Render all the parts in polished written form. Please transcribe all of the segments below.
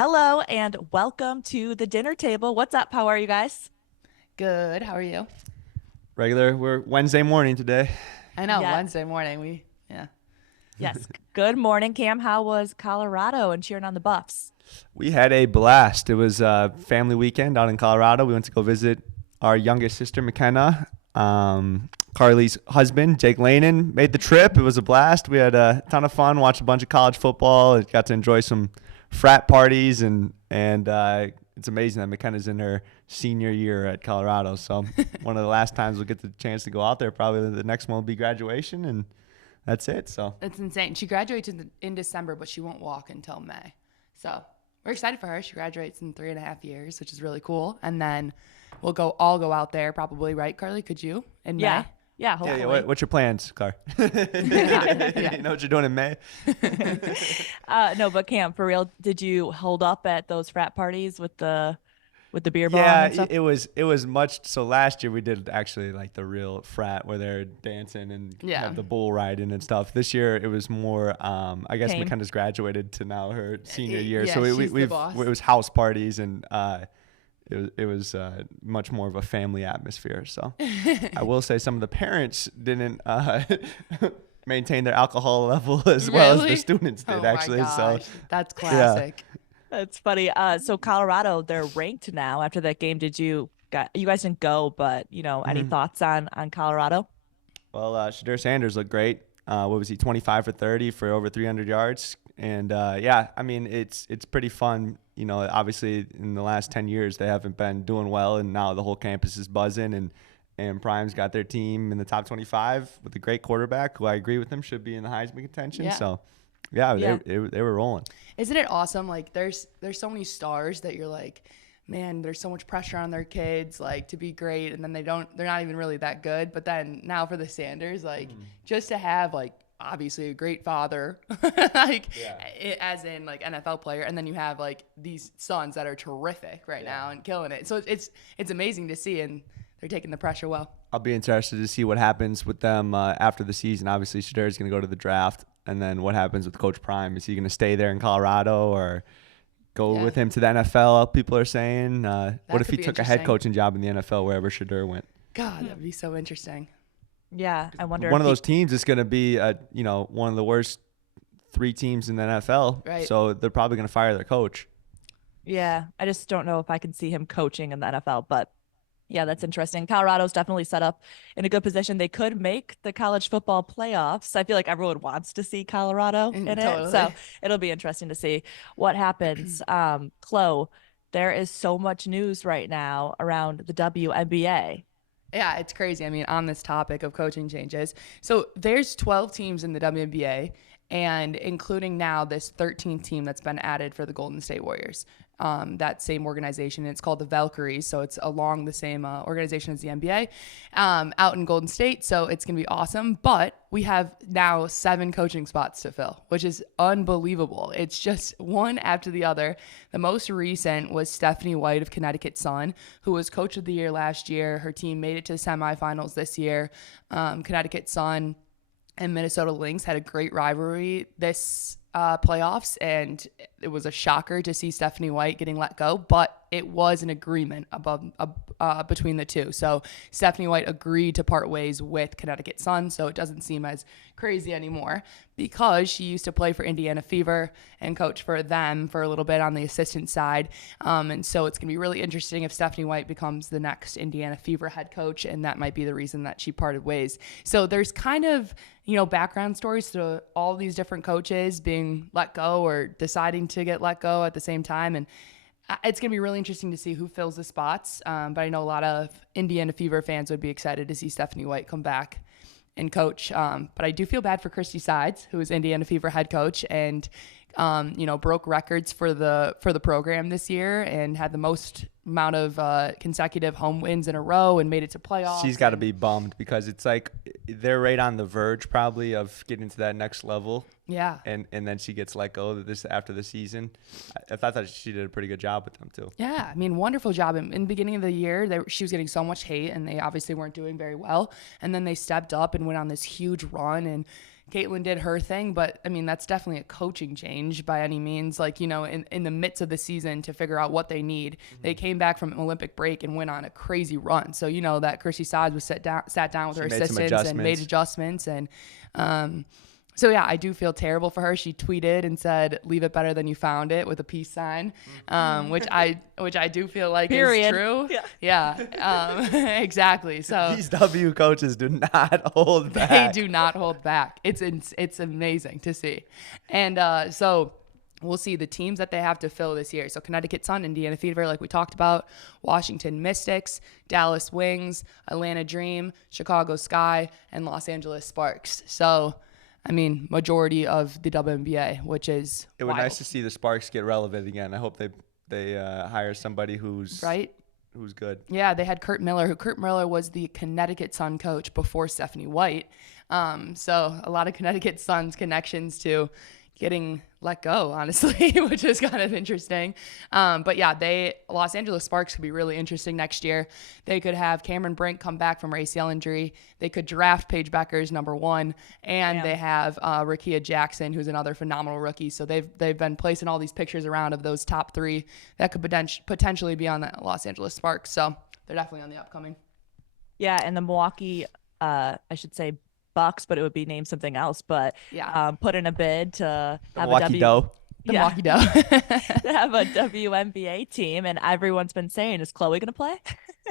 Hello and welcome to the dinner table. What's up? How are you guys? Good. How are you? Regular. We're Wednesday morning today. I know, Yeah, Wednesday morning. Yeah. yes. Good morning, Cam. How was Colorado and cheering on the Buffs? We had a blast. It was a family weekend out in Colorado. We went to go visit our youngest sister, McKenna. Carly's husband, Jake Lanen, made the trip. It was a blast. We had a ton of fun, watched a bunch of college football, and got to enjoy some frat parties. And it's amazing that McKenna's in her senior year at Colorado. So one of the last times we'll get the chance to go out there. Probably the next one will be graduation, and that's it. So It's insane. She graduates in December, but she won't walk until May. So we're excited for her. She graduates in 3.5 years, which is really cool. And then we'll all go out there probably, right, Carly? Could you in Yeah. May? Yeah, yeah, hopefully. what's your plans, Car? Yeah. You know what you're doing in May? No, but Cam, for real, did you hold up at those frat parties with the beer bong Yeah, and stuff? it was much. So last year we did actually like the real frat where they're dancing and Yeah. have the bull riding and stuff. This year it was more. I guess Tame. McKenna's graduated to now her senior year, Yeah, so she's the boss. it was house parties and it was much more of a family atmosphere. So I will say some of the parents didn't maintain their alcohol level as well as the Really? students did Oh my actually. So gosh. That's classic. That's funny. So Colorado, they're ranked now after that game. You guys didn't go, but any Mhm. thoughts on Colorado? Well, Shadur Sanders looked great. What was he, 25 for 30 for over 300 yards? And yeah, I mean, it's pretty fun. You know, obviously in the last 10 years they haven't been doing well, and now the whole campus is buzzing, and Prime's got their team in the top 25 with a great quarterback who I agree with him should be in the Heisman contention. Yeah. So yeah, Yeah. they were rolling. Isn't it awesome? Like there's so many stars that you're like, man, there's so much pressure on their kids like to be great, and then they're not even really that good. But then now for the Sanders, like just to have like obviously a great father, like as in like NFL player, and then you have like these sons that are terrific right now and killing it. So it's amazing to see, and they're taking the pressure well. I'll be interested to see what happens with them after the season. Obviously, Shadur is going to go to the draft, and then what happens with Coach Prime? Is he going to stay there in Colorado or go Yeah. with him to the NFL? People are saying. What if could he be took a head interesting. coaching job in the NFL wherever Shadur went? God, that'd be so interesting. Yeah, I wonder One if of those teams is going to be, one of the worst three teams in the NFL. Right. So they're probably going to fire their coach. Yeah, I just don't know if I can see him coaching in the NFL, but yeah, that's interesting. Colorado's definitely set up in a good position. They could make the college football playoffs. I feel like everyone wants to see Colorado in it, so Totally. it'll be interesting to see what happens. Chloe, there is so much news right now around the WNBA. Yeah, it's crazy. I mean, on this topic of coaching changes, so there's 12 teams in the WNBA, and including now this 13th team that's been added for the Golden State Warriors. That same organization. It's called the Valkyries, so it's along the same organization as the NBA, out in Golden State. So it's gonna be awesome. But we have now 7 coaching spots to fill, which is unbelievable. It's just one after the other. The most recent was Stephanie White of Connecticut Sun, who was Coach of the Year last year. Her team made it to the semifinals this year. Connecticut Sun and Minnesota Lynx had a great rivalry this playoffs, and it was a shocker to see Stephanie White getting let go, but it was an agreement between the two. So Stephanie White agreed to part ways with Connecticut Sun, so it doesn't seem as crazy anymore because she used to play for Indiana Fever and coach for them for a little bit on the assistant side. And so it's going to be really interesting if Stephanie White becomes the next Indiana Fever head coach, and that might be the reason that she parted ways. So there's kind of background stories to all these different coaches being let go or deciding to get let go at the same time. And it's going to be really interesting to see who fills the spots. But I know a lot of Indiana Fever fans would be excited to see Stephanie White come back and coach. But I do feel bad for Christy Sides, who is Indiana Fever head coach and broke records for the program this year and had the most amount of consecutive home wins in a row and made it to playoffs. She's got to be bummed because it's like they're right on the verge probably of getting to that next level. Yeah. And then she gets let go after the season. I thought that she did a pretty good job with them too. Yeah, I mean, wonderful job. In the beginning of the year, she was getting so much hate, and they obviously weren't doing very well. And then they stepped up and went on this huge run and Caitlin did her thing, but I mean, that's definitely a coaching change by any means. Like, in the midst of the season to figure out what they need. They came back from an Olympic break and went on a crazy run. So, that Chrissy Sods was sat down with her assistants and made adjustments. And, so yeah, I do feel terrible for her. She tweeted and said, "Leave it better than you found it," with a peace sign, which I do feel like is true. Yeah. Exactly. So these W coaches do not hold back. They do not hold back. It's amazing to see, and so we'll see the teams that they have to fill this year. So Connecticut Sun, Indiana Fever, like we talked about, Washington Mystics, Dallas Wings, Atlanta Dream, Chicago Sky, and Los Angeles Sparks. So, I mean, majority of the WNBA, which is it would be nice to see the Sparks get relevant again. I hope they hire somebody who's good. Yeah, they had Kurt Miller, Kurt Miller was the Connecticut Sun coach before Stephanie White. So a lot of Connecticut Suns connections to getting let go, honestly, which is kind of interesting. But yeah, Los Angeles Sparks could be really interesting next year. They could have Cameron Brink come back from her ACL injury. They could draft Paige Beckers #1, and they have Rakia Jackson, who's another phenomenal rookie. So they've been placing all these pictures around of those top 3 that could potentially be on the Los Angeles Sparks. So they're definitely on the upcoming. Yeah, and the Milwaukee, I should say Bucks, but it would be named something else. But put in a bid to have Milwaukee Doe. Milwaukee Doe. to have a WNBA team, and everyone's been saying, is Chloe gonna play?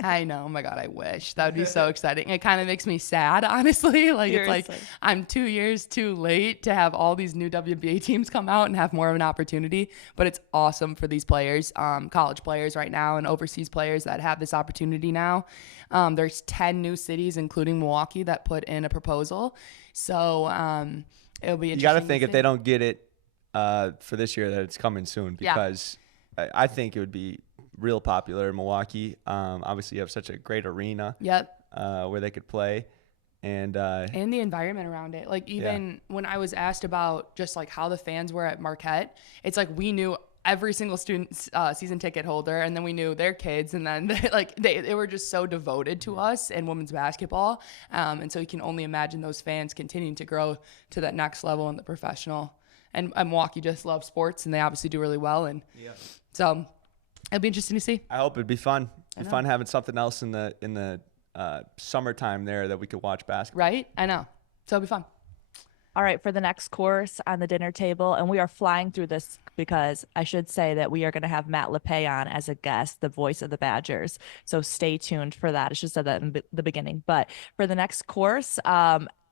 I know. Oh my God, I wish. That would be so exciting. It kind of makes me sad, honestly. Like, Seriously. It's like I'm 2 years too late to have all these new WNBA teams come out and have more of an opportunity. But it's awesome for these players, college players right now and overseas players that have this opportunity now. There's 10 new cities, including Milwaukee, that put in a proposal. So it'll be interesting. You got to think if they don't get it for this year, that it's coming soon, because I think it would be real popular in Milwaukee. Obviously, you have such a great arena where they could play. And the environment around it. Like, even when I was asked about just like how the fans were at Marquette, it's like we knew every single student's season ticket holder, and then we knew their kids, and then they were just so devoted to us and women's basketball. And so you can only imagine those fans continuing to grow to that next level in the professional. And Milwaukee just loves sports, and they obviously do really well. And so it'll be interesting to see. I hope it'd be fun. It'd be fun having something else in the summertime there that we could watch basketball. Right? I know. So it'll be fun. All right, for the next course on the dinner table, and we are flying through this because I should say that we are going to have Matt Lepay on as a guest, the voice of the Badgers. So stay tuned for that. I should have said that in the beginning. But for the next course,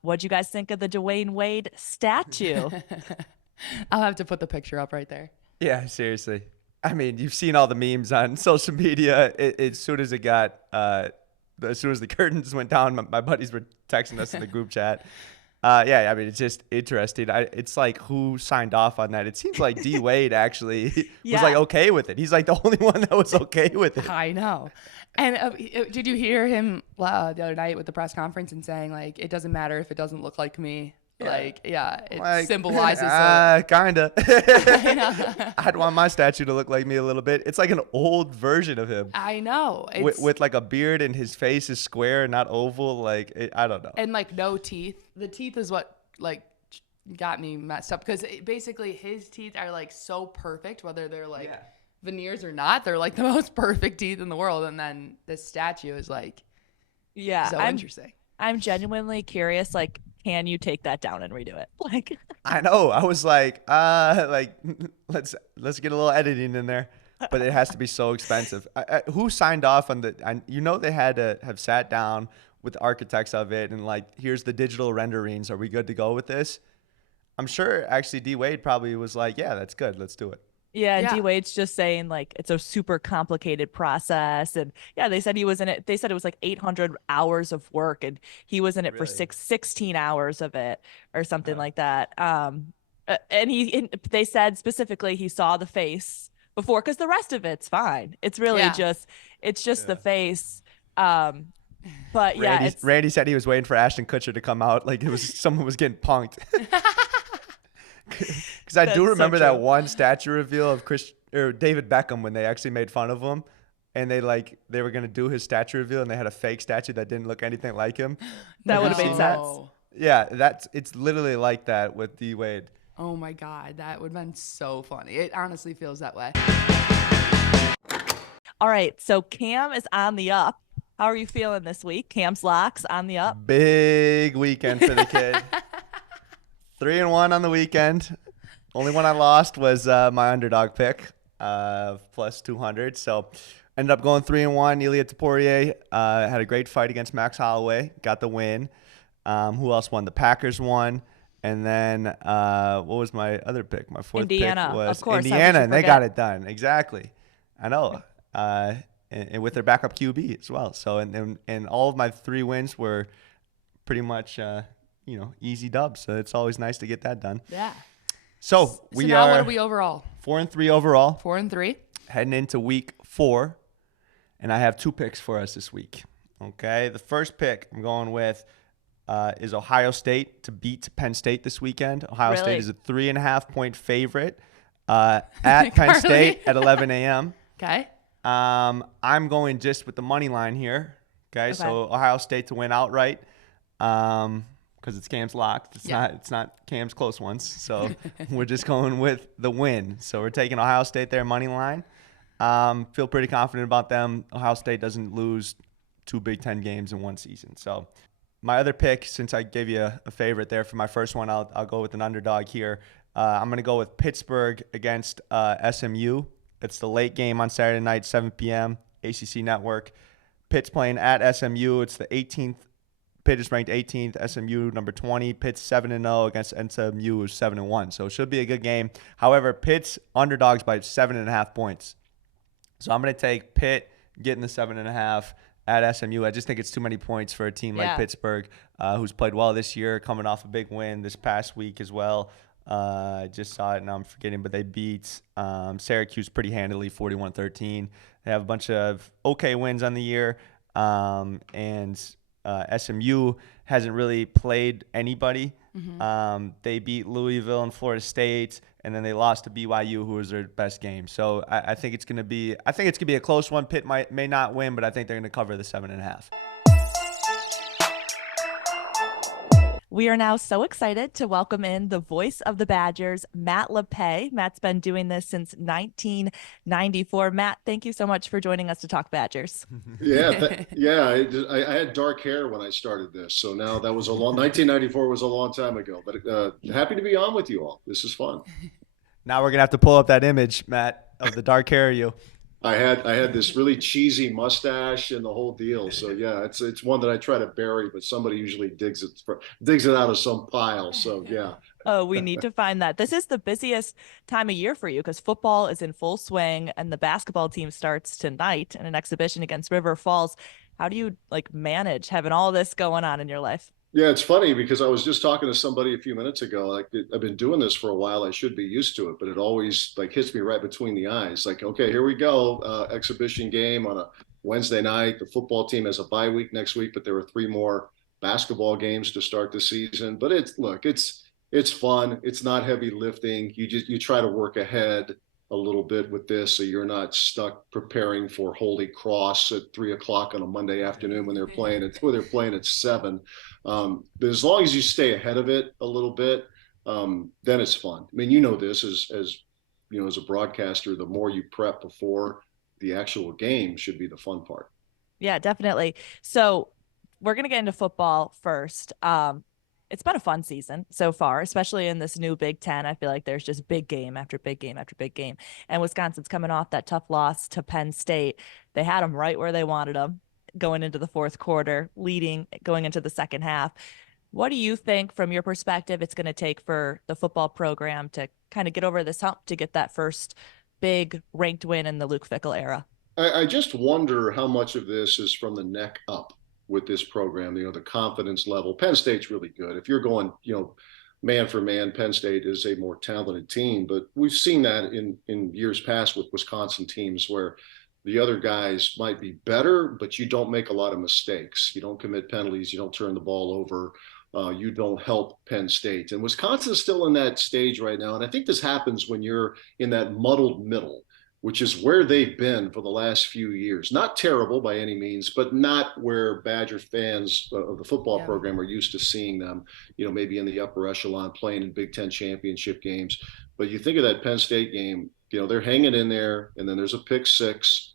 what'd you guys think of the Dwyane Wade statue? I'll have to put the picture up right there. Yeah, seriously. I mean, you've seen all the memes on social media. As soon as as soon as the curtains went down, my buddies were texting us in the group chat. I mean, it's just interesting. It's like, who signed off on that? It seems like D Wade actually was like okay with it. He's like the only one that was okay with it. I know. And did you hear him the other night with the press conference and saying, like, it doesn't matter if it doesn't look like me? It symbolizes kinda. I'd want my statue to look like me a little bit. It's like an old version of him. I know. With like a beard, and his face is square and not oval. Like, I don't know. And like no teeth. The teeth is what like got me messed up, because basically his teeth are like so perfect, whether they're like veneers or not. They're like the most perfect teeth in the world. And then this statue is like, so interesting. I'm genuinely curious, like, can you take that down and redo it? Like, I know. I was like, let's get a little editing in there, but it has to be so expensive. Who signed off on they had to have sat down with the architects of it and like, here's the digital renderings. Are we good to go with this? I'm sure actually D Wade probably was like, yeah, that's good. Let's do it. Yeah, and D Wade's just saying like it's a super complicated process, and they said he was in it. They said it was like 800 hours of work, and he was in it for 16 hours of it or something like that. And they said specifically he saw the face before, because the rest of it's fine. It's really just the face. But Randy said he was waiting for Ashton Kutcher to come out like it was someone was getting punked. Because I do remember that one statue reveal of David Beckham when they actually made fun of him, and they were gonna do his statue reveal, and they had a fake statue that didn't look anything like him. That would have made sense. Yeah, it's literally like that with D Wade. Oh my God, that would have been so funny. It honestly feels that way. All right, so Cam is on the up. How are you feeling this week? Cam's locks on the up. Big weekend for the kid. 3-1 on the weekend. Only one I lost was my underdog pick, plus 200. So ended up going 3-1. Ilya Tapourier had a great fight against Max Holloway, got the win. Who else won? The Packers won. And then what was my other pick? My fourth Indiana, pick was of course. Indiana, and they got it done. Exactly. I know. And with their backup QB as well. So and all of my 3 wins were pretty much easy dubs. So it's always nice to get that done. Yeah. So now what are we overall? 4-3 overall. 4-3. Heading into week 4, and I have 2 picks for us this week. Okay, the first pick I'm going with is Ohio State to beat Penn State this weekend. Ohio State is a 3.5-point favorite at Penn State at 11 a.m. Okay. I'm going just with the money line here. Okay, so Ohio State to win outright. Because it's Cam's locked. It's not Cam's close ones. So we're just going with the win. So we're taking Ohio State there, money line. Feel pretty confident about them. Ohio State doesn't lose 2 Big Ten games in one season. So my other pick, since I gave you a favorite there for my first one, I'll go with an underdog here. I'm going to go with Pittsburgh against SMU. It's the late game on Saturday night, 7 p.m., ACC Network. Pitt's playing at SMU. It's the 18th. Pitt is ranked 18th, SMU number 20. Pitt's 7-0 against SMU, who's 7-1. So it should be a good game. However, Pitt's underdogs by 7.5 points. So I'm going to take Pitt getting the 7.5 at SMU. I just think it's too many points for a team like Pittsburgh, who's played well this year, coming off a big win this past week as well. I just saw it, and I'm forgetting, but they beat Syracuse pretty handily, 41-13. They have a bunch of okay wins on the year, and SMU hasn't really played anybody. They beat Louisville and Florida State, and then they lost to BYU, who was their best game. So I think it's gonna be a close one. Pitt may not win, but I think they're gonna cover the 7.5. We are now so excited to welcome in the voice of the Badgers, Matt Lepay. Matt's been doing this since 1994. Matt, thank you so much for joining us to talk Badgers. I had dark hair when I started this, so now that was 1994 was a long time ago. But happy to be on with you all. This is fun. Now we're gonna have to pull up that image, Matt, of the dark hair you. I had this really cheesy mustache and the whole deal. So yeah, it's one that I try to bury, but somebody usually digs it out of some pile. So yeah. Oh, we need to find that. This is the busiest time of year for you because football is in full swing and the basketball team starts tonight in an exhibition against River Falls. How do you manage having all this going on in your life? Yeah, it's funny because I was just talking to somebody a few minutes ago. Like, I've been doing this for a while. I should be used to it, but it always hits me right between the eyes. Like, okay, here we go. Exhibition game on a Wednesday night. The football team has a bye week next week, but there are 3 more basketball games to start the season. But it's fun. It's not heavy lifting. You try to work ahead a little bit with this so you're not stuck preparing for Holy Cross at 3 o'clock on a Monday afternoon when they're playing at 7. But as long as you stay ahead of it a little bit, then it's fun. I mean, this as a broadcaster, the more you prep before the actual game should be the fun part. Yeah, definitely. So we're going to get into football first. It's been a fun season so far, especially in this new Big Ten. I feel like there's just big game after big game after big game. And Wisconsin's coming off that tough loss to Penn State. They had them right where they wanted them going into the fourth quarter, leading going into the second half. What do you think, from your perspective, it's going to take for the football program to kind of get over this hump to get that first big ranked win in the Luke Fickell era? I just wonder how much of this is from the neck up with this program, the confidence level. Penn State's really good. If you're going, man for man, Penn State is a more talented team, but we've seen that in years past with Wisconsin teams where the other guys might be better, but you don't make a lot of mistakes. You don't commit penalties. You don't turn the ball over. You don't help Penn State. And Wisconsin's still in that stage right now. And I think this happens when you're in that muddled middle which is where they've been for the last few years. Not terrible by any means, but not where Badger fans of the football program are used to seeing them, maybe in the upper echelon playing in Big Ten championship games. But you think of that Penn State game, they're hanging in there, and then there's a pick six,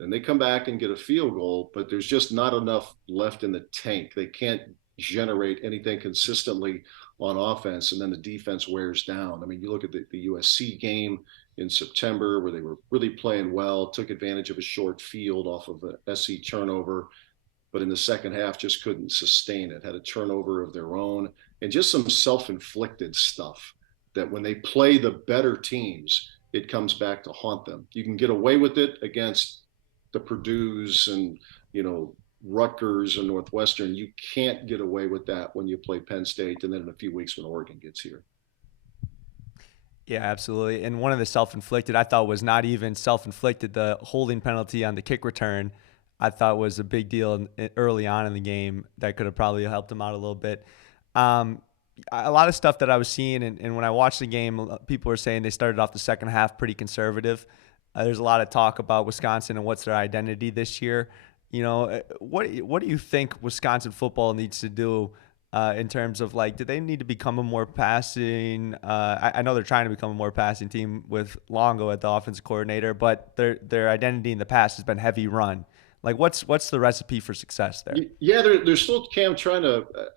and they come back and get a field goal, but there's just not enough left in the tank. They can't generate anything consistently on offense, and then the defense wears down. I mean, you look at the USC game in September where they were really playing well, took advantage of a short field off of a SC turnover, but in the second half just couldn't sustain it, had a turnover of their own, and just some self-inflicted stuff that when they play the better teams, it comes back to haunt them. You can get away with it against the Purdue's and, Rutgers and Northwestern. You can't get away with that when you play Penn State, and then in a few weeks when Oregon gets here. Yeah, absolutely. And one of the self-inflicted I thought was not even self-inflicted. The holding penalty on the kick return I thought was a big deal early on in the game that could have probably helped them out a little bit. A lot of stuff that I was seeing, and when I watched the game, people were saying they started off the second half pretty conservative. There's a lot of talk about Wisconsin and what's their identity this year. What do you think Wisconsin football needs to do in terms of, like, do they need to become a more passing? I know they're trying to become a more passing team with Longo at the offensive coordinator, but their identity in the past has been heavy run. Like, what's the recipe for success there? Yeah, they're still, Cam,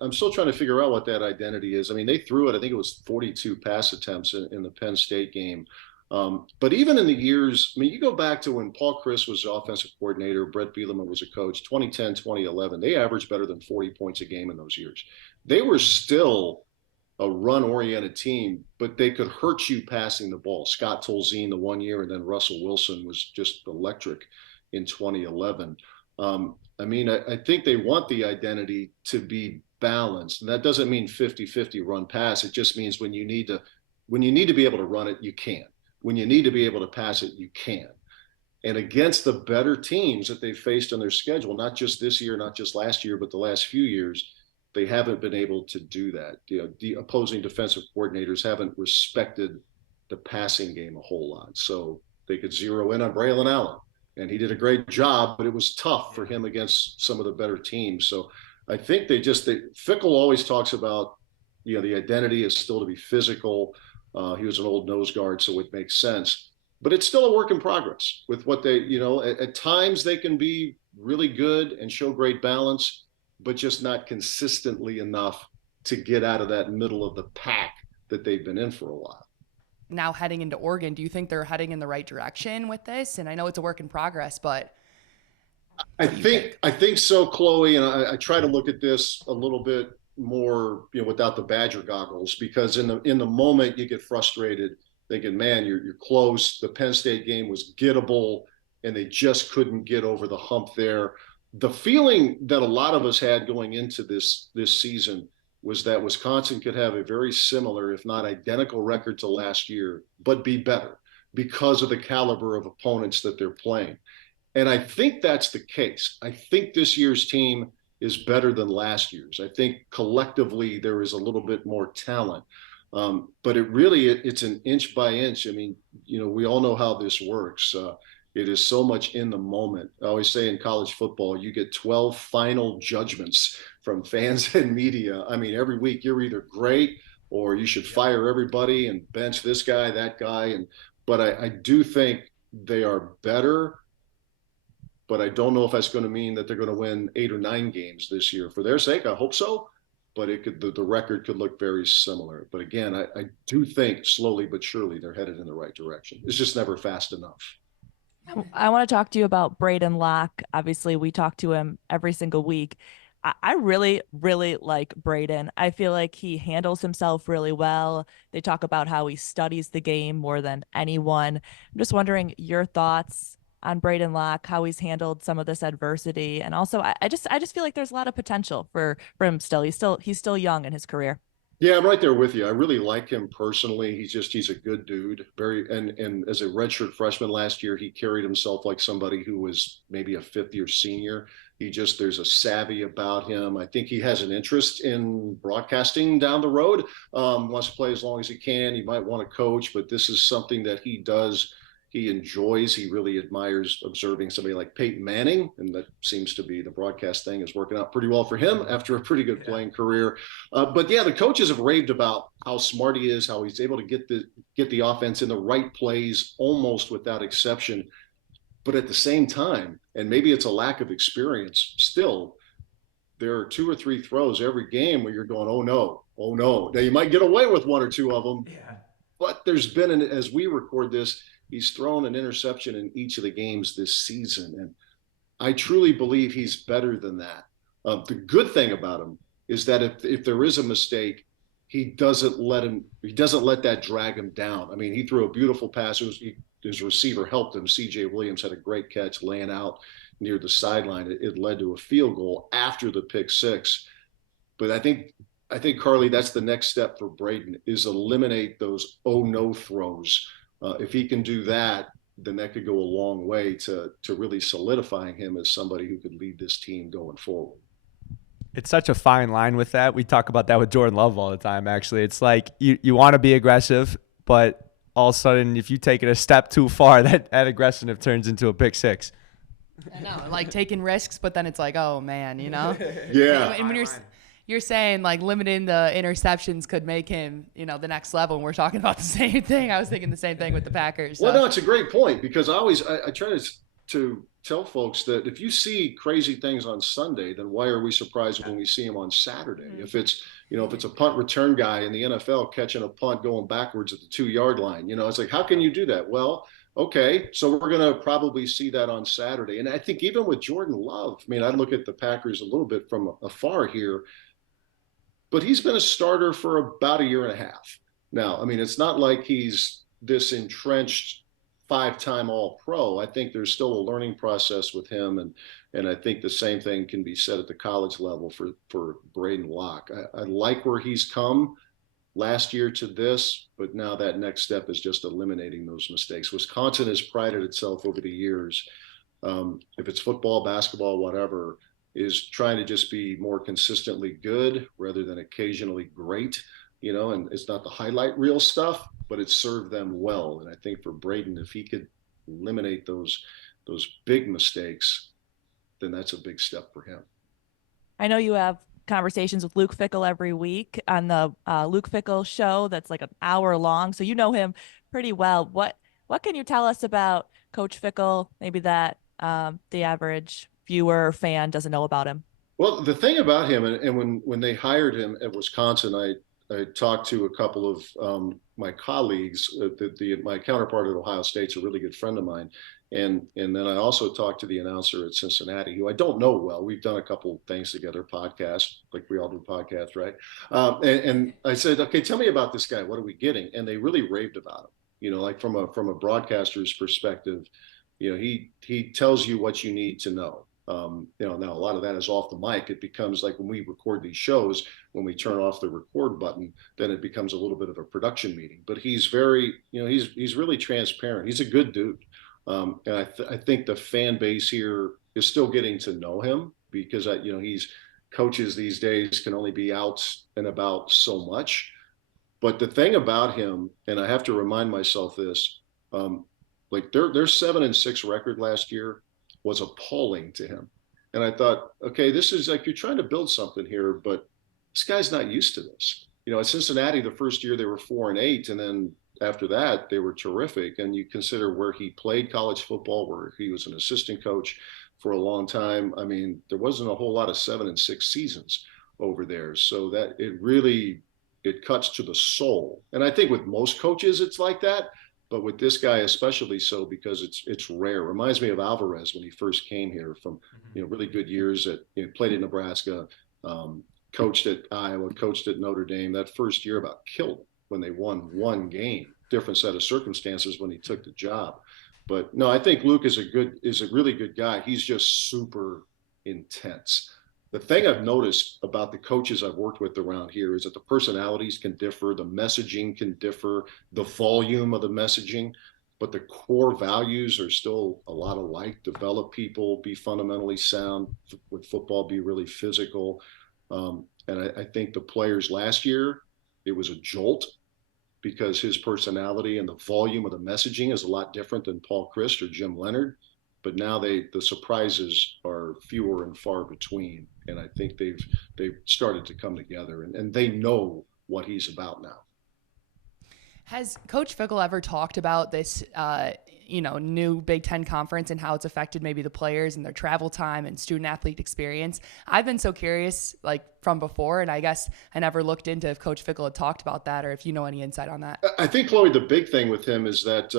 I'm still trying to figure out what that identity is. I mean, they threw it, I think it was 42 pass attempts in the Penn State game. But even in the years, I mean, you go back to when Paul Chryst was the offensive coordinator, Brett Bielema was a coach, 2010, 2011, they averaged better than 40 points a game in those years. They were still a run-oriented team, but they could hurt you passing the ball. Scott Tolzien the one year, and then Russell Wilson was just electric in 2011. I think they want the identity to be balanced, and that doesn't mean 50-50 run pass. It just means when you need to be able to run it, you can. When you need to be able to pass it, you can. And against the better teams that they've faced on their schedule, not just this year, not just last year, but the last few years, they haven't been able to do that. The opposing defensive coordinators haven't respected the passing game a whole lot. So they could zero in on Braylon Allen, and he did a great job, but it was tough for him against some of the better teams. So I think Fickell always talks about, the identity is still to be physical. He was an old nose guard, so it makes sense. But it's still a work in progress with what they, at times they can be really good and show great balance, but just not consistently enough to get out of that middle of the pack that they've been in for a while. Now heading into Oregon, do you think they're heading in the right direction with this? And I know it's a work in progress, but I think so, Chloe. And I try to look at this a little bit more, without the Badger goggles, because in the moment you get frustrated thinking, man, you're close. The Penn State game was gettable, and they just couldn't get over the hump there. The feeling that a lot of us had going into this season was that Wisconsin could have a very similar, if not identical, record to last year, but be better because of the caliber of opponents that they're playing. And I think that's the case. I think this year's team is better than last year's. I think collectively there is a little bit more talent. But it's an inch by inch. I mean, we all know how this works. It is so much in the moment. I always say in college football, you get 12 final judgments from fans and media. I mean, every week you're either great or you should fire everybody and bench this guy, that guy. But I do think they are better, but I don't know if that's going to mean that they're going to win 8 or 9 games this year. For their sake, I hope so. But the record could look very similar. But again, I do think slowly but surely they're headed in the right direction. It's just never fast enough. I want to talk to you about Braden Locke. Obviously, we talk to him every single week. I really, really like Braden. I feel like he handles himself really well. They talk about how he studies the game more than anyone. I'm just wondering your thoughts on Braden Locke, how he's handled some of this adversity. And also, I just feel like there's a lot of potential for him still. He's still young in his career. Yeah, I'm right there with you. I really like him personally. He's a good dude. And as a redshirt freshman last year, he carried himself like somebody who was maybe a fifth-year senior. There's a savvy about him. I think he has an interest in broadcasting down the road. Wants to play as long as he can. He might want to coach, but this is something that he does. he enjoys. He really admires observing somebody like Peyton Manning, and that seems to be the broadcast thing is working out pretty well for him after a pretty good playing career. But yeah, the coaches have raved about how smart he is, how he's able to get the offense in the right plays almost without exception. But at the same time, and maybe it's a lack of experience, still, there are 2 or 3 throws every game where you're going, oh no, oh no. Now you might get away with 1 or 2 of them, but there's been, as we record this, he's thrown an interception in each of the games this season. And I truly believe he's better than that. The good thing about him is that if there is a mistake, he doesn't let that drag him down. I mean, he threw a beautiful pass. His receiver helped him. C.J. Williams had a great catch laying out near the sideline. It led to a field goal after the pick six. But I think, Carly, that's the next step for Braden, is eliminate those oh no throws. If he can do that, then that could go a long way to really solidifying him as somebody who could lead this team going forward. It's such a fine line with that. We talk about that with Jordan Love all the time, actually. It's like you want to be aggressive, but all of a sudden, if you take it a step too far, that aggressiveness turns into a pick six. I know, like taking risks, but then it's like, oh man, you know? Yeah. And when you're saying like limiting the interceptions could make him, the next level, and we're talking about the same thing. I was thinking the same thing with the Packers. So. Well, no, it's a great point, because I try to tell folks that if you see crazy things on Sunday, then why are we surprised when we see them on Saturday? Mm-hmm. If it's a punt return guy in the NFL catching a punt going backwards at the 2-yard line, it's like, how can you do that? Well, okay, so we're going to probably see that on Saturday. And I think even with Jordan Love, I mean, I look at the Packers a little bit from afar here, but he's been a starter for about a year and a half. Now, I mean, it's not like he's this entrenched 5-time All-Pro. I think there's still a learning process with him, and I think the same thing can be said at the college level for Braden Locke. I like where he's come last year to this, but now that next step is just eliminating those mistakes. Wisconsin has prided itself over the years, if it's football, basketball, whatever, is trying to just be more consistently good rather than occasionally great, and it's not the highlight reel stuff, but it served them well. And I think for Braden, if he could eliminate those big mistakes, then that's a big step for him. I know you have conversations with Luke Fickell every week on the Luke Fickell show that's like an hour long, so you know him pretty well. What can you tell us about Coach Fickell, maybe that the average viewer or fan doesn't know about him? Well, the thing about him, and when they hired him at Wisconsin, I talked to a couple of my colleagues. My counterpart at Ohio State's a really good friend of mine. And then I also talked to the announcer at Cincinnati, who I don't know well. We've done a couple things together, podcasts, like we all do podcasts, right? And I said, okay, tell me about this guy. What are we getting? And they really raved about him. Like from a broadcaster's perspective, he tells you what you need to know. Now a lot of that is off the mic. It becomes like when we record these shows, when we turn off the record button, then it becomes a little bit of a production meeting. But he's very, he's really transparent. He's a good dude. And I think the fan base here is still getting to know him, because he's coaches these days can only be out and about so much. But the thing about him, and I have to remind myself this, like their 7-6 record last year was appalling to him. And I thought, okay, this is like, you're trying to build something here, but this guy's not used to this. At Cincinnati, the first year they were 4-8, and then after that they were terrific. And you consider where he played college football, where he was an assistant coach for a long time. I mean, there wasn't a whole lot of 7-6 seasons over there. So that it cuts to the soul. And I think with most coaches, it's like that. But with this guy, especially so, because it's rare. It reminds me of Alvarez when he first came here from, really good years played at Nebraska, coached at Iowa, coached at Notre Dame. That first year about killed him when they won one game. Different set of circumstances when he took the job. But no, I think Luke is a really good guy. He's just super intense. The thing I've noticed about the coaches I've worked with around here is that the personalities can differ, the messaging can differ, the volume of the messaging, but the core values are still a lot alike. Develop people, be fundamentally sound, with football be really physical. And I think the players last year, it was a jolt, because his personality and the volume of the messaging is a lot different than Paul Chryst or Jim Leonard. But now the surprises are fewer and far between, and I think they've started to come together, and they know what he's about now. Has Coach Fickell ever talked about this, new Big Ten conference and how it's affected maybe the players and their travel time and student athlete experience? I've been so curious, from before, and I guess I never looked into if Coach Fickell had talked about that or if you know any insight on that. I think, Chloe, the big thing with him is that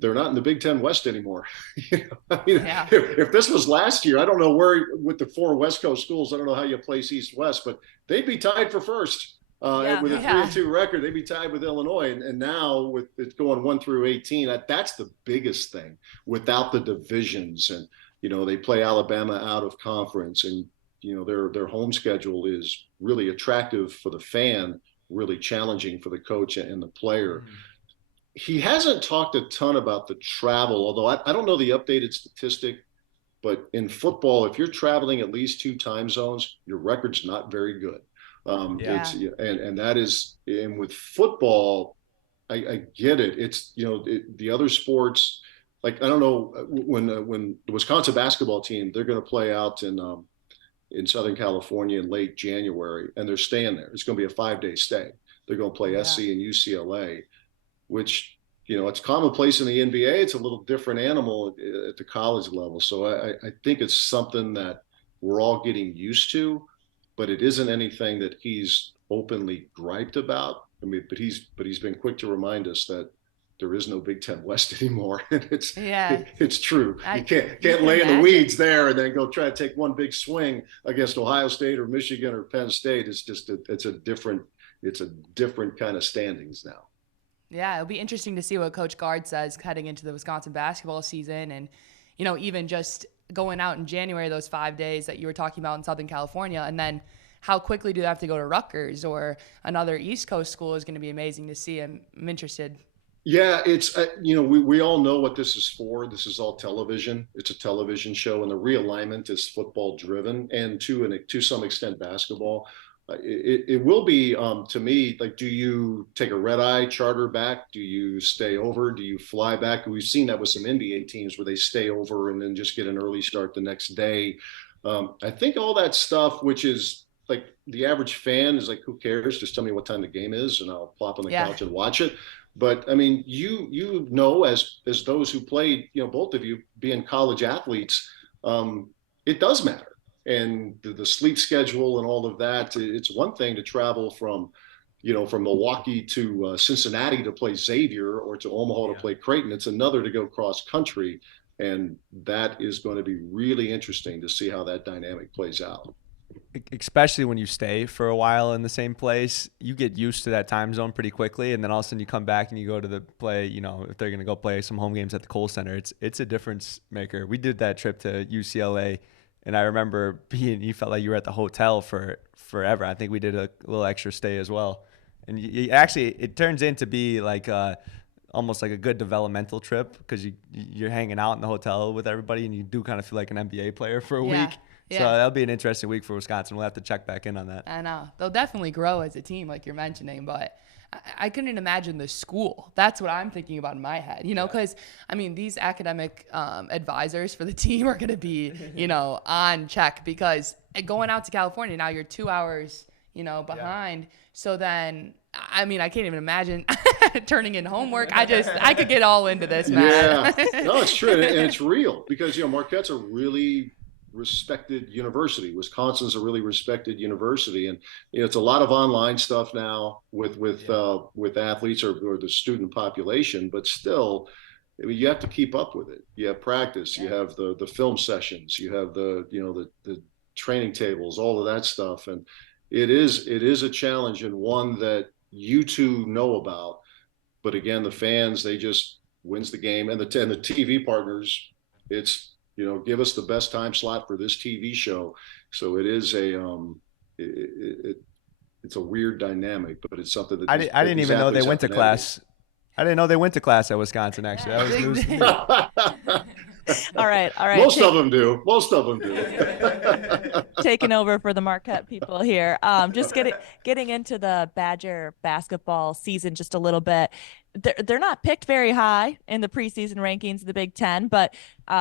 they're not in the Big Ten West anymore. If this was last year, I don't know where with the 4 West Coast schools, I don't know how you place East-West, but they'd be tied for first. With a 3-2 record, they'd be tied with Illinois. And now with it going 1 through 18, that's the biggest thing without the divisions. And, they play Alabama out of conference, and, their home schedule is really attractive for the fan, really challenging for the coach and the player. He hasn't talked a ton about the travel, although I don't know the updated statistic, but in football, if you're traveling at least 2 time zones, your record's not very good. And that is, and with football, I get it. It's, the other sports, I don't know, when the Wisconsin basketball team, they're going to play out in Southern California in late January, and they're staying there. It's going to be a 5-day stay. They're going to play SC and UCLA, which, it's commonplace in the NBA. It's a little different animal at the college level. So I think it's something that we're all getting used to. But it isn't anything that he's openly griped about. I mean, but he's been quick to remind us that there is no Big Ten West anymore. it's true. You can't lay in the weeds there and then go try to take one big swing against Ohio State or Michigan or Penn State. It's just it's a different kind of standings now. Yeah, it'll be interesting to see what Coach Gard says heading into the Wisconsin basketball season, and even just going out in January, those 5 days that you were talking about in Southern California, and then how quickly do they have to go to Rutgers or another East Coast school is going to be amazing to see. I'm interested. Yeah, it's, we all know what this is for. This is all television. It's a television show, and the realignment is football driven, and to some extent basketball. It will be, to me, do you take a red-eye charter back? Do you stay over? Do you fly back? We've seen that with some NBA teams where they stay over and then just get an early start the next day. I think all that stuff, which is the average fan is who cares? Just tell me what time the game is and I'll plop on the couch and watch it. But I mean, as those who played, both of you being college athletes, it does matter. And the sleep schedule and all of that, it's one thing to travel from Milwaukee to Cincinnati to play Xavier or to Omaha to play Creighton. It's another to go cross country. And that is going to be really interesting to see how that dynamic plays out. Especially when you stay for a while in the same place, you get used to that time zone pretty quickly. And then all of a sudden you come back and you go to the play, if they're going to go play some home games at the Kohl Center, it's a difference maker. We did that trip to UCLA. And I remember you felt like you were at the hotel for forever. I think we did a little extra stay as well. And it turns into be almost like a good developmental trip because you're hanging out in the hotel with everybody and you do kind of feel like an NBA player for a week. So that'll be an interesting week for Wisconsin. We'll have to check back in on that. I know. They'll definitely grow as a team like you're mentioning, but I couldn't imagine the school. That's what I'm thinking about in my head, because, these academic advisors for the team are going to be, on check because going out to California, now you're 2 hours, behind. Yeah. So then, I can't even imagine turning in homework. I could get all into this, man. Yeah. No, it's true. And it's real because, Marquette's a really respected university. Wisconsin's a really respected university, and it's a lot of online stuff now with athletes or the student population, but still you have to keep up with it. You have practice, you have the film sessions, you have the training tables, all of that stuff, and it is a challenge and one that you two know about. But again, the fans, they just wins the game, and the TV partners, it's give us the best time slot for this TV show. So it is it's a weird dynamic, but it's something that I didn't even know they went to class. I didn't know they went to class at Wisconsin. Actually, that was news to me. All right. Most of them do. taking over for the Marquette people here. Just getting into the Badger basketball season just a little bit. They're not picked very high in the preseason rankings of the Big Ten, but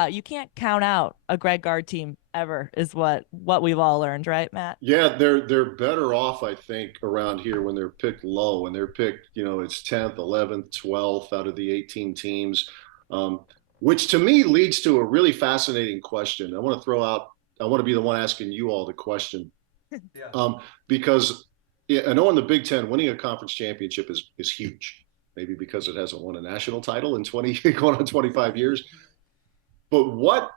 you can't count out a Greg Gard team ever, is what we've all learned, right, Matt? Yeah, they're better off, I think, around here when they're picked low. When they're picked, it's 10th, 11th, 12th out of the 18 teams, um, which to me leads to a really fascinating question. I want to be the one asking you all the question, Yeah. because I know in the Big Ten, winning a conference championship is huge. Maybe because it hasn't won a national title in 20 going on 25 years. But what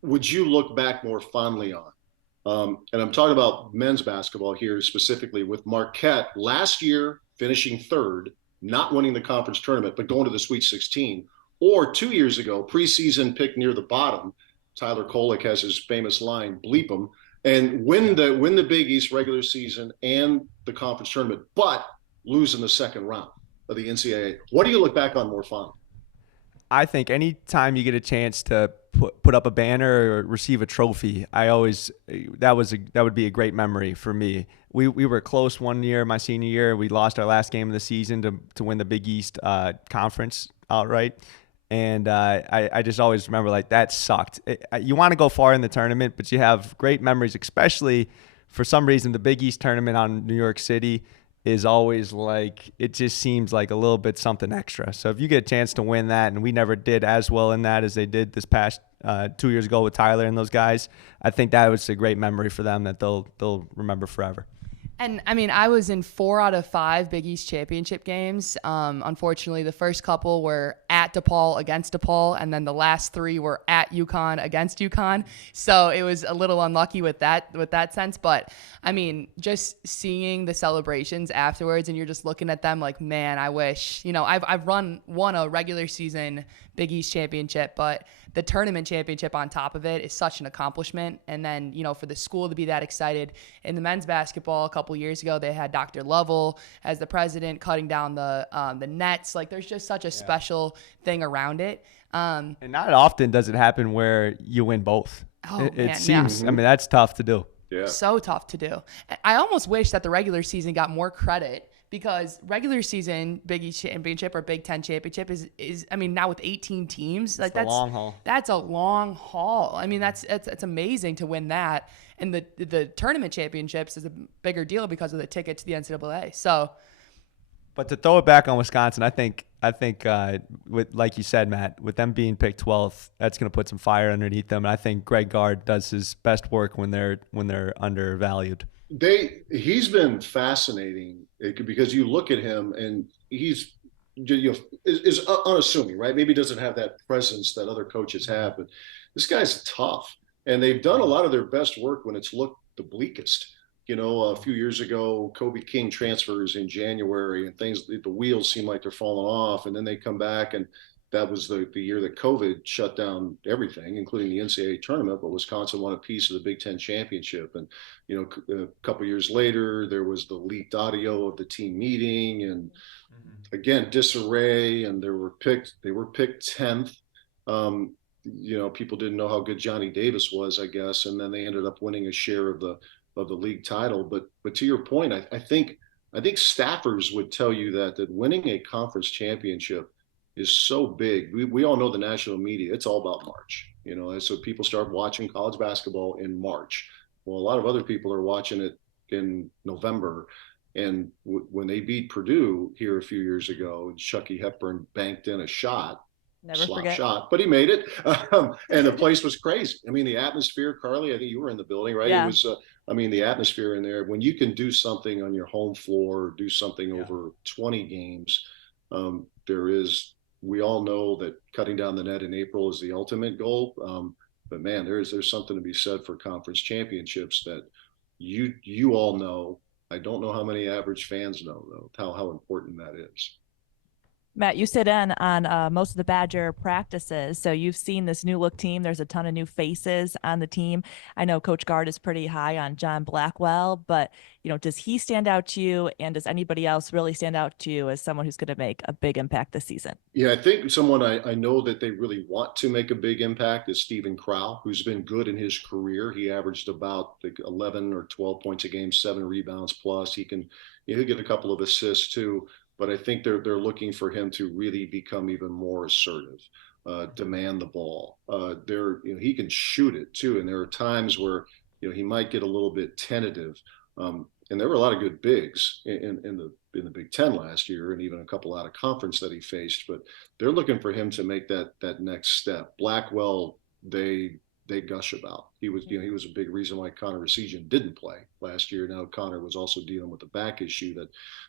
would you look back more fondly on? And I'm talking about men's basketball here specifically with Marquette last year finishing third, not winning the conference tournament, but going to the Sweet 16. Or 2 years ago, preseason picked near the bottom. Tyler Kolek has his famous line, bleep them, and win the Big East regular season and the conference tournament, but lose in the second round of the NCAA. What do you look back on more fondly? I think anytime you get a chance to put up a banner or receive a trophy, that would be a great memory for me. We were close one year, my senior year. We lost our last game of the season to win the Big East conference outright. And I just always remember, like, that sucked. You want to go far in the tournament, but you have great memories, especially for some reason the Big East tournament on New York City is always like, it just seems like a little bit something extra. So if you get a chance to win that, and we never did as well in that as they did this past 2 years ago with Tyler and those guys, I think that was a great memory for them that they'll remember forever. And I mean, I was in 4 out of 5 Big East championship games. Unfortunately, the first couple were at DePaul against DePaul, and then the last 3 were at UConn against UConn. So it was a little unlucky with that sense. But I mean, just seeing the celebrations afterwards, and you're just looking at them like, man, I wish. I've won a regular season Big East championship, but the tournament championship on top of it is such an accomplishment. And then, for the school to be that excited. In the men's basketball a couple years ago, they had Dr. Lovell as the president cutting down the nets. Like, there's just such a special thing around it. And not often does it happen where you win both. It seems, I mean, that's tough to do. Yeah. So tough to do. I almost wish that the regular season got more credit, because regular season Big East championship or Big Ten championship is I mean, now with 18 teams, like that's a long haul. That's a long haul. I mean, that's amazing to win that. And the tournament championships is a bigger deal because of the ticket to the NCAA. So, but to throw it back on Wisconsin, I think with, like you said, Matt, with them being picked 12th, that's going to put some fire underneath them. And I think Greg Gard does his best work when they're undervalued. He's been fascinating because you look at him and he's is unassuming, right? Maybe doesn't have that presence that other coaches have, but this guy's tough, and they've done a lot of their best work when it's looked the bleakest. A few years ago, Kobe King transfers in January, and the wheels seem like they're falling off, and then they come back, and that was the year that COVID shut down everything, including the NCAA tournament. But Wisconsin won a piece of the Big Ten championship. And, a couple of years later, there was the leaked audio of the team meeting, and again, disarray. And they were picked 10th. People didn't know how good Johnny Davis was, I guess. And then they ended up winning a share of the league title. But to your point, I think staffers would tell you that winning a conference championship is so big. We all know the national media, it's all about March, and so people start watching college basketball in March. Well, a lot of other people are watching it in November. And when they beat Purdue here a few years ago, Chucky Hepburn banked in a shot, shot, but he made it. And the place was crazy. I mean, the atmosphere, Carly, I think you were in the building, right? Yeah. It was, the atmosphere in there, when you can do something on your home floor, do something over 20 games, we all know that cutting down the net in April is the ultimate goal. But man, there's something to be said for conference championships that you all know. I don't know how many average fans know, though, how important that is. Matt, you sit in on most of the Badger practices, so you've seen this new look team. There's a ton of new faces on the team. I know Coach Gard is pretty high on John Blackwell, but does he stand out to you, and does anybody else really stand out to you as someone who's going to make a big impact this season? Yeah, I think someone I know that they really want to make a big impact is Stephen Crowl, who's been good in his career. He averaged about 11 or 12 points a game, 7 rebounds plus. He'll get a couple of assists too. But I think they're looking for him to really become even more assertive, demand the ball. He can shoot it too, and there are times where he might get a little bit tentative. And there were a lot of good bigs in the Big Ten last year, and even a couple out of conference that he faced. But they're looking for him to make that next step. Blackwell, they gush about. He was a big reason why Connor Recegian didn't play last year. Now Connor was also dealing with a back issue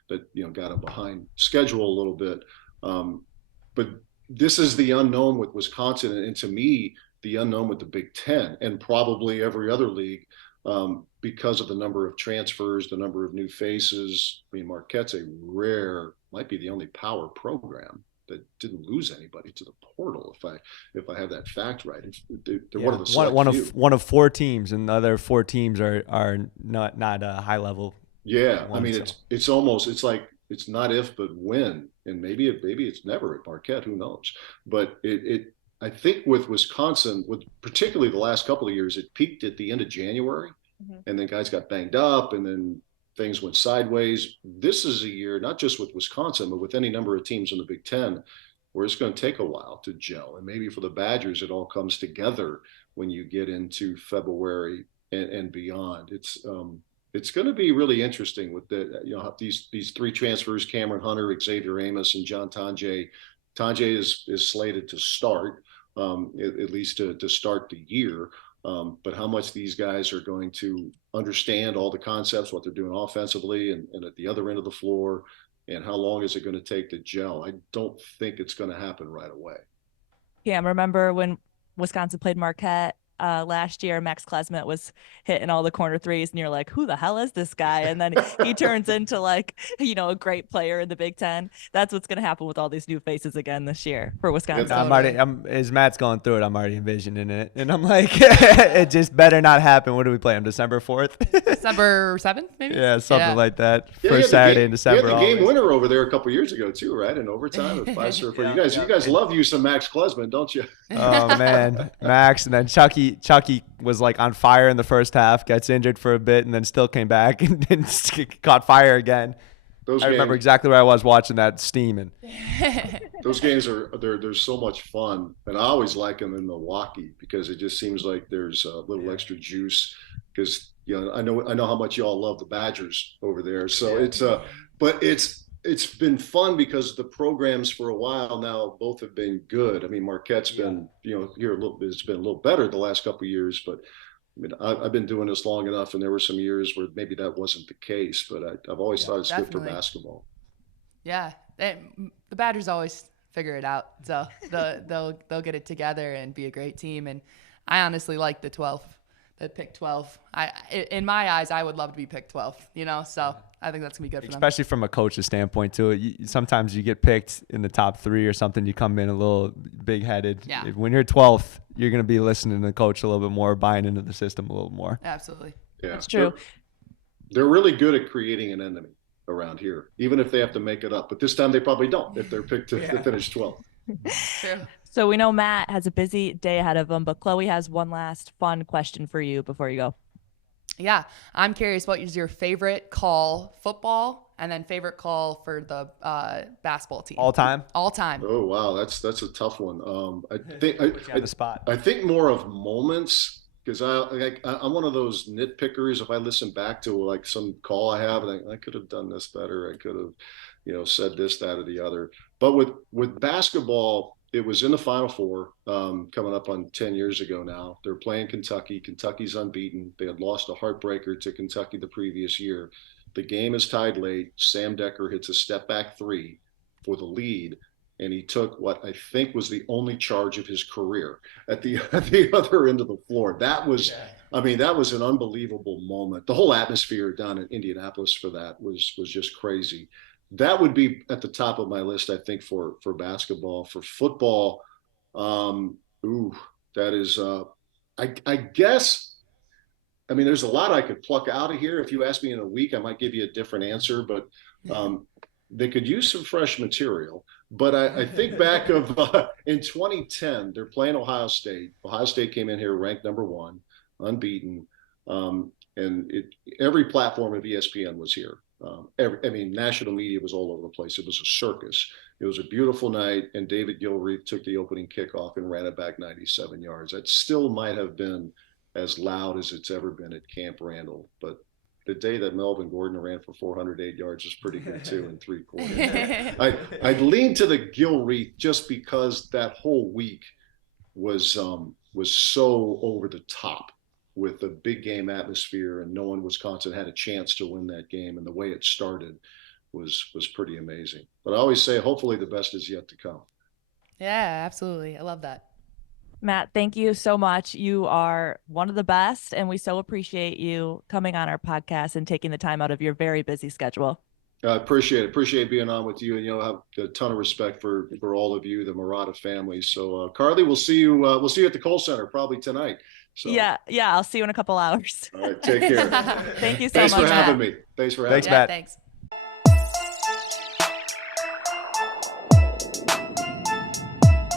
that got him behind schedule a little bit. But this is the unknown with Wisconsin, and to me, the unknown with the Big Ten and probably every other league. Because of the number of transfers, the number of new faces. I mean, Marquette's might be the only power program that didn't lose anybody to the portal. If I have that fact right, they're one of the one of 4 teams, and the other 4 teams are not a high level. Yeah, I mean, it's it's not if but when, and maybe it's never at Marquette. Who knows? But I think with Wisconsin, with particularly the last couple of years, it peaked at the end of January. And then guys got banged up, and then things went sideways. This is a year, not just with Wisconsin, but with any number of teams in the Big Ten, where it's going to take a while to gel. And maybe for the Badgers, it all comes together when you get into February and beyond. It's going to be really interesting with these 3 transfers: Cameron Hunter, Xavier Amos, and John Tonje. Tonje is slated to start, at least to start the year. But how much these guys are going to understand all the concepts, what they're doing offensively and at the other end of the floor, and how long is it going to take to gel? I don't think it's going to happen right away. Yeah, I remember when Wisconsin played Marquette last year, Max Klesmet was hitting all the corner threes, and you're like, who the hell is this guy? And then he turns into a great player in the Big Ten. That's what's going to happen with all these new faces again this year for Wisconsin. As Matt's going through it, I'm already envisioning it, and I'm like, it just better not happen. When do we play him? December 4th? December 7th, maybe? Yeah, something like that. First Saturday in December. You had the game winner over there a couple years ago too, right? In overtime with Pfizer. You guys love you some Max Klesmet, don't you? Oh man, Max, and then Chucky was on fire in the first half, gets injured for a bit, and then still came back and caught fire again. I remember exactly where I was watching that, steaming. Those games they're so much fun, and I always like them in Milwaukee because it just seems like there's a little extra juice. Because I know how much y'all love the Badgers over there, so but it's been fun because the programs for a while now both have been good. I mean, Marquette's been it's been a little better the last couple of years, but I mean, I've been doing this long enough, and there were some years where maybe that wasn't the case. But I've always thought it's good for basketball. Yeah, the Badgers always figure it out, so they'll get it together and be a great team. And I honestly like the pick 12. In my eyes, I would love to be picked 12th. So I think that's gonna be good for them. Especially from a coach's standpoint too. Sometimes you get picked in the top 3 or something. You come in a little big-headed. Yeah. When you're 12th, you're gonna be listening to the coach a little bit more, buying into the system a little more. Absolutely. Yeah, that's true. They're really good at creating an enemy around here, even if they have to make it up. But this time they probably don't if they're picked to finish 12th. True. So we know Matt has a busy day ahead of him, but Chloe has one last fun question for you before you go. Yeah, I'm curious, what is your favorite call football, and then favorite call for the basketball team? All time? All time. Oh wow, that's a tough one. I think more of moments, because I'm one of those nitpickers. If I listen back to some call I have, and I could have done this better. I could have said this, that, or the other. But with basketball, it was in the Final Four, coming up on 10 years ago now. They're playing Kentucky. Kentucky's unbeaten. They had lost a heartbreaker to Kentucky the previous year. The game is tied late. Sam Decker hits a step-back 3 for the lead, and he took what I think was the only charge of his career at the other end of the floor. That was an unbelievable moment. The whole atmosphere down in Indianapolis for that was just crazy. that would be at the top of my list, I think, for basketball. For football, that is, I guess. I mean, there's a lot I could pluck out of here. If you ask me in a week, I might give you a different answer, but they could use some fresh material. But I think back of in 2010, they're playing Ohio State. Ohio State came in here ranked number 1, unbeaten, and every platform of ESPN was here. National media was all over the place. It was a circus. It was a beautiful night, and David Gilreath took the opening kickoff and ran it back 97 yards. That still might have been as loud as it's ever been at Camp Randall. But the day that Melvin Gordon ran for 408 yards was pretty good too in 3 quarters. I'd lean to the Gilreath just because that whole week was so over the top with the big game atmosphere, and knowing Wisconsin had a chance to win that game, and the way it started was pretty amazing. But I always say, hopefully the best is yet to come. Yeah, absolutely. I love that. Matt, thank you so much. You are one of the best, and we so appreciate you coming on our podcast and taking the time out of your very busy schedule. I appreciate it. Appreciate being on with you, and I have a ton of respect for all of you, the Marotta family. So, Carly, we'll see you at the Kohl Center probably tonight. So, yeah, I'll see you in a couple hours. All right, take care. Thank you so much. Thanks for having me. Thanks for having me. Thanks, Matt. Thanks.